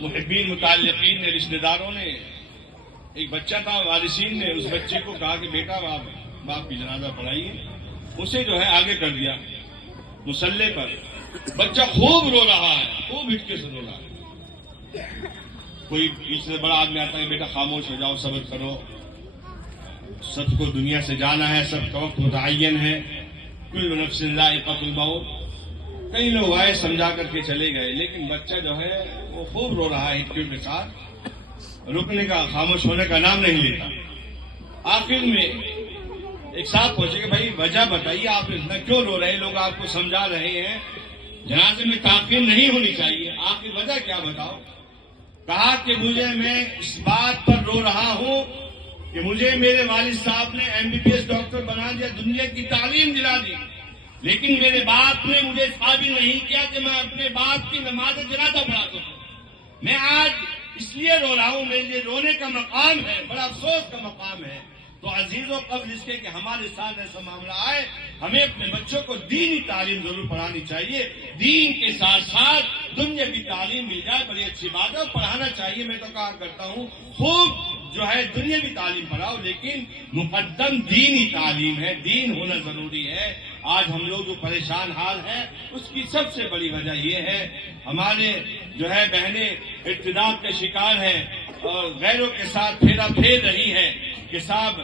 محبین متعلقین نے، رشتہ داروں نے، ایک بچہ تھا، وارثین نے اس بچے کو کہا کہ بیٹا باپ کی جنازہ پڑھائیے. اسے جو ہے آگے کر دیا مصلی پر. بچہ خوب رو رہا ہے، خوب ہچکے سے رو رہا ہے. کوئی پیچھے سے بڑا آدمی آتا ہے، بیٹا خاموش ہو جاؤ، صبر کرو، سب کو دنیا سے جانا ہے، سب کا وقت متعین ہے، کل نفس ذائقۃ الموت. کئی لوگ آئے، سمجھا کر کے چلے گئے، لیکن بچہ جو ہے وہ خوب رو رہا ہے ہچکیوں کے ساتھ، رکنے کا، خاموش ہونے کا نام نہیں لیتا. آخر میں ایک صاحب پوچھے کہ بھائی وجہ بتائیے، آپ اتنا کیوں رو رہے ہیں؟ لوگ آپ کو سمجھا رہے ہیں جنازے میں تاخیر نہیں ہونی چاہیے، آخر وجہ کیا بتاؤ؟ کہا کہ میں اس بات پر رو رہا ہوں کہ مجھے میرے والد صاحب نے MBBS ڈاکٹر بنا دیا، دنیا کی تعلیم دلا دی، لیکن میرے باپ نے مجھے اس قابل نہیں کیا کہ میں اپنے باپ کی نماز جنازہ پڑھا سکوں. میں آج اس لیے رو رہا ہوں، میرے لیے رونے کا مقام ہے، بڑا افسوس کا مقام ہے. تو عزیزوں، قبل اس کے کہ ہمارے ساتھ ایسا معاملہ آئے، ہمیں اپنے بچوں کو دینی تعلیم ضرور پڑھانی چاہیے. دین کے ساتھ ساتھ دنیا کی تعلیم مل جائے، بڑی اچھی بات ہے، اور پڑھانا چاہیے. میں تو کہا کرتا ہوں خوب جو ہے دنیا کی تعلیم پڑھاؤ، لیکن مقدم دینی تعلیم ہے، دین ہونا ضروری ہے. آج ہم لوگ جو پریشان حال ہیں، اس کی سب سے بڑی وجہ یہ ہے، ہمارے جو ہے بہنیں ارتداد کا شکار ہیں اور غیروں کے ساتھ پھیرا پھیر رہی ہیں کہ صاحب،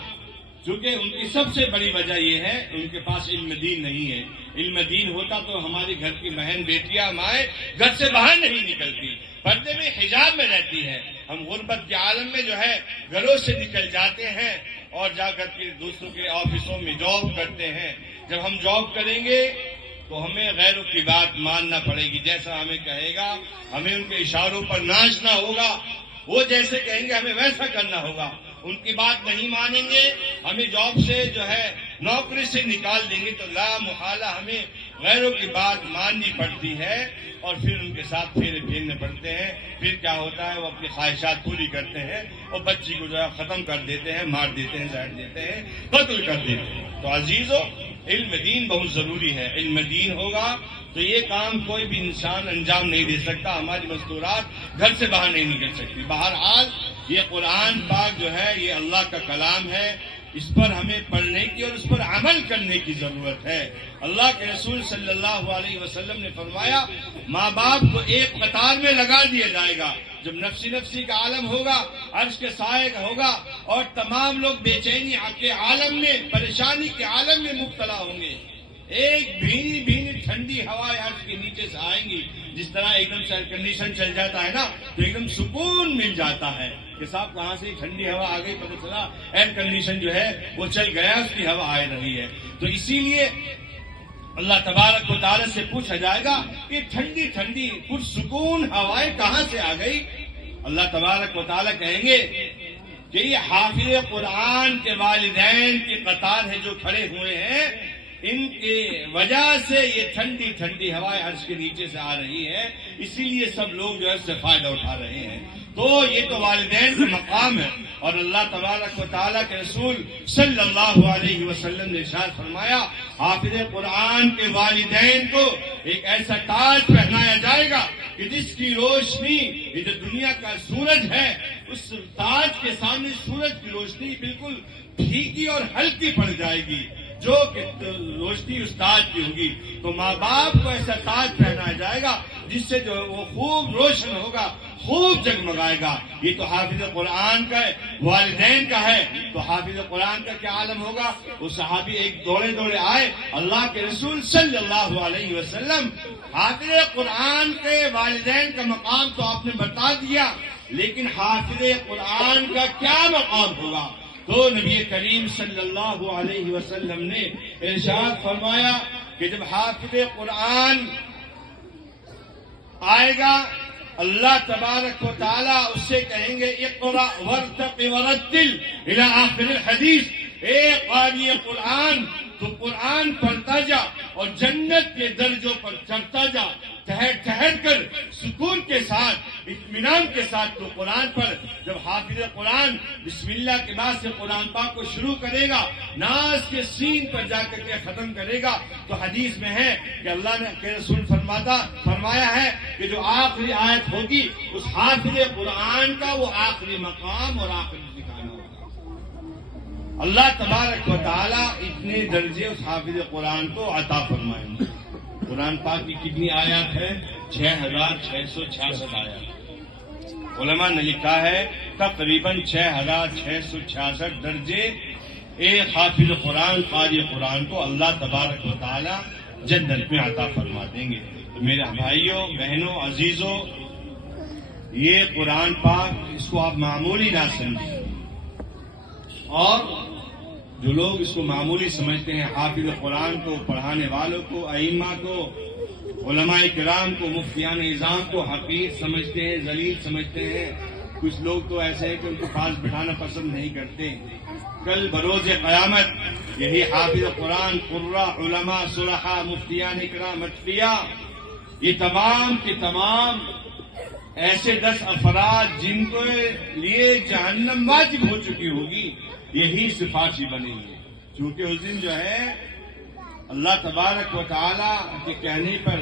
چونکہ ان کی سب سے بڑی وجہ یہ ہے ان کے پاس علم دین نہیں ہے. علم دین ہوتا تو ہماری گھر کی بہن بیٹیاں مائیں گھر سے باہر نہیں نکلتی، پردے میں حجاب میں رہتی ہے. ہم غربت کے عالم میں جو ہے گھروں سے نکل جاتے ہیں اور جا کر کے دوسروں کے آفسوں میں جاب کرتے ہیں. جب ہم جاب کریں گے تو ہمیں غیروں کی بات ماننا پڑے گی، جیسا ہمیں کہے گا ہمیں ان کے اشاروں پر ناچنا ہوگا، وہ جیسے کہیں گے ہمیں ویسا کرنا ہوگا. ان کی بات نہیں مانیں گے، ہمیں جاب سے جو ہے نوکری سے نکال دیں گے. تو لا محالہ ہمیں غیروں کی بات ماننی پڑتی ہے اور پھر ان کے ساتھ پھیرنے پڑتے ہیں. پھر کیا ہوتا ہے، وہ اپنی خواہشات پوری کرتے ہیں اور بچی کو جو ہے ختم کر دیتے ہیں، مار دیتے ہیں، زہر دیتے ہیں، قتل کر دیتے ہیں. تو عزیزو، علم دین بہت ضروری ہے. علم دین ہوگا تو یہ کام کوئی بھی انسان انجام نہیں دے سکتا. ہماری مستورات گھر سے باہر نہیں نکل سکتی. بہرحال یہ قرآن پاک جو ہے یہ اللہ کا کلام ہے، اس پر ہمیں پڑھنے کی اور اس پر عمل کرنے کی ضرورت ہے. اللہ کے رسول صلی اللہ علیہ وسلم نے فرمایا، ماں باپ کو ایک قطار میں لگا دیا جائے گا جب نفسی کا عالم ہوگا، عرش کے سائے کا ہوگا اور تمام لوگ بے چینی کے عالم میں، پریشانی کے عالم میں مبتلا ہوں گے. ایک بھینی بھینی ٹھنڈی ہوائیں عرش کے نیچے سے آئیں گی. جس طرح ایک دم سے ایئر کنڈیشن چل جاتا ہے نا تو ایک دم سکون مل جاتا ہے کہ صاحب کہاں سے ٹھنڈی ہوا آ گئی، پتہ چلا ایئر کنڈیشن جو ہے وہ چل گیا، اس کی ہوا آ رہی ہے. تو اسی لیے اللہ تبارک و تعالیٰ سے پوچھا جائے گا کہ ٹھنڈی ٹھنڈی پرسکون ہوائیں کہاں سے آ گئی. اللہ تبارک و تعالیٰ کہیں گے کہ یہ حافظ قرآن کے والدین کی قطار ہے جو کھڑے ہوئے ہیں، ان کی وجہ سے یہ ٹھنڈی ٹھنڈی ہوائیں عرش کے نیچے سے آ رہی ہے، اسی لیے سب لوگ جو ہے اس سے فائدہ اٹھا رہے ہیں. تو یہ تو والدین کا مقام ہے. اور اللہ تبارک و تعالیٰ کے رسول صلی اللہ علیہ وسلم نے ارشاد فرمایا، حافظ قرآن کے والدین کو ایک ایسا تاج پہنایا جائے گا کہ جس کی روشنی، یہ جو دنیا کا سورج ہے، اس تاج کے سامنے سورج کی روشنی بالکل پھیکی اور ہلکی پڑ جائے گی جو کہ روشنی اس تاج کی ہوگی. تو ماں باپ کو ایسا تاج پہنایا جائے گا جس سے جو ہے وہ خوب روشن ہوگا، خوب جگمگائے گا. یہ تو حافظ قرآن کا ہے، والدین کا ہے. تو حافظ قرآن کا کیا عالم ہوگا؟ وہ صحابی ایک دوڑے آئے، اللہ کے رسول صلی اللہ علیہ وسلم، حافظ قرآن کے والدین کا مقام تو آپ نے بتا دیا، لیکن حافظ قرآن کا کیا مقام ہوگا؟ تو نبی کریم صلی اللہ علیہ وسلم نے ارشاد فرمایا کہ جب حافظ قرآن آئے گا، اللہ تبارک و تعالیٰ اس سے کہیں گے اقرأ وارتق ورتل الی آخر الحدیث، اے قاری قرآن تو قرآن پڑھتا جا اور جنت کے درجوں پر چڑھتا جا. ٹھہر کر سکون کے ساتھ اطمینان کے ساتھ تو قرآن پر جب حافظ قرآن بسم اللہ کے بعد سے قرآن پاک کو شروع کرے گا، ناز کے سین پر جا کر کے ختم کرے گا، تو حدیث میں ہے کہ اللہ نے کے رسول فرمایا ہے کہ جو آخری آیت ہوگی اس حافظ قرآن کا وہ آخری مقام اور آخری ٹھکانہ ہوگا۔ اللہ تبارک و تعالیٰ اتنے درجے اس حافظ قرآن کو عطا فرمائیں گے۔ قرآن پاک کی کتنی آیات ہے؟ 6666 آیات۔ علماء نے لکھا ہے تقریباً 6666 درجے ایک حافظ قرآن قاری قرآن کو اللہ تبارک و تعالی جنت میں عطا فرما دیں گے۔ تو میرے بھائیوں بہنوں عزیزوں، یہ قرآن پاک اس کو آپ معمولی نہ سمجھیں، اور جو لوگ اس کو معمولی سمجھتے ہیں، حافظ قرآن کو، پڑھانے والوں کو، ائمہ کو، علماء کرام کو، مفتیان اعظام کو حقیر سمجھتے ہیں، ذلیل سمجھتے ہیں۔ کچھ لوگ تو ایسے ہیں کہ ان کو پاس بٹھانا پسند نہیں کرتے۔ کل بروز قیامت یہی حافظ قرآن، قراء، علماء، صلحاء، مفتیان کرام، اتقیاء، یہ تمام کے تمام ایسے 10 افراد جن کو لیے جہنم واجب ہو چکی ہوگی، یہی سفارشی بنیں گے، کیونکہ اس دن جو ہے اللہ تبارک و تعالی کے کہنے پر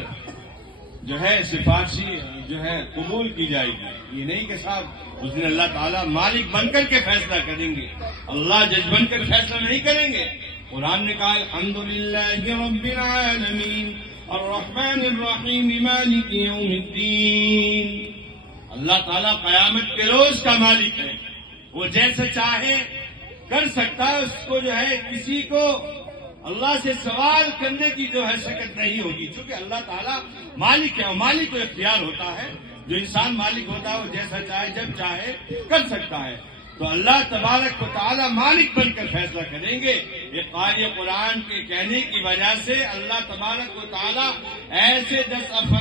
جو ہے سفارشی جو ہے قبول کی جائے گی۔ یہ نہیں کہ صاحب اس دن اللہ تعالیٰ مالک بن کر کے فیصلہ کریں گے، اللہ جج بن کر فیصلہ نہیں کریں گے۔ قرآن نے کہا الحمدللہ رب العالمین الرحمن الرحیم مالک یوم الدین۔ اللہ تعالیٰ قیامت کے روز کا مالک ہے، وہ جیسا چاہے کر سکتا ہے، اس کو جو ہے کسی کو اللہ سے سوال کرنے کی جو ہے شکت نہیں ہوگی، چونکہ اللہ تعالیٰ مالک ہے، اور مالک کو اختیار ہوتا ہے۔ جو انسان مالک ہوتا ہے وہ جیسا چاہے جب چاہے کر سکتا ہے، تو اللہ تبارک و تعالیٰ مالک بن کر فیصلہ کریں گے۔ یہ قاری قرآن کے کہنے کی وجہ سے اللہ تبارک و تعالیٰ ایسے 10 افراد